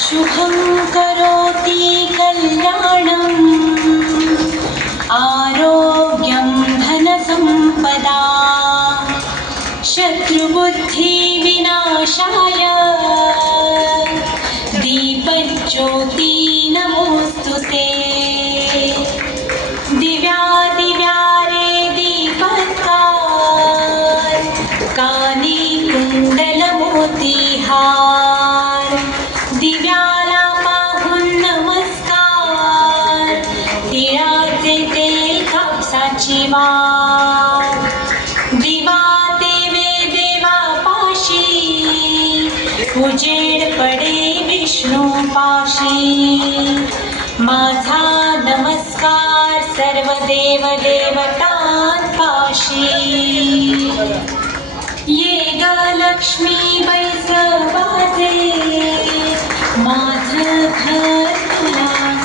शुभं करोति कल्याणम् आरोग्यं धनसम्पदा शत्रुबुद्धिविनाशाय दीपज्योति नमोस्तुते। दिव्यादिव्यारे दीपत्कार कानी कुंडलमोतीहार दिव्याला पाहून नमस्कार तिळाचे तेल कापसाची वात दिवा देवे देवापाशी उजेड पडे विष्णू पाशी। माझा नमस्कार सर्व देव देवतांपाशी। ये ग लक्ष्मी बैस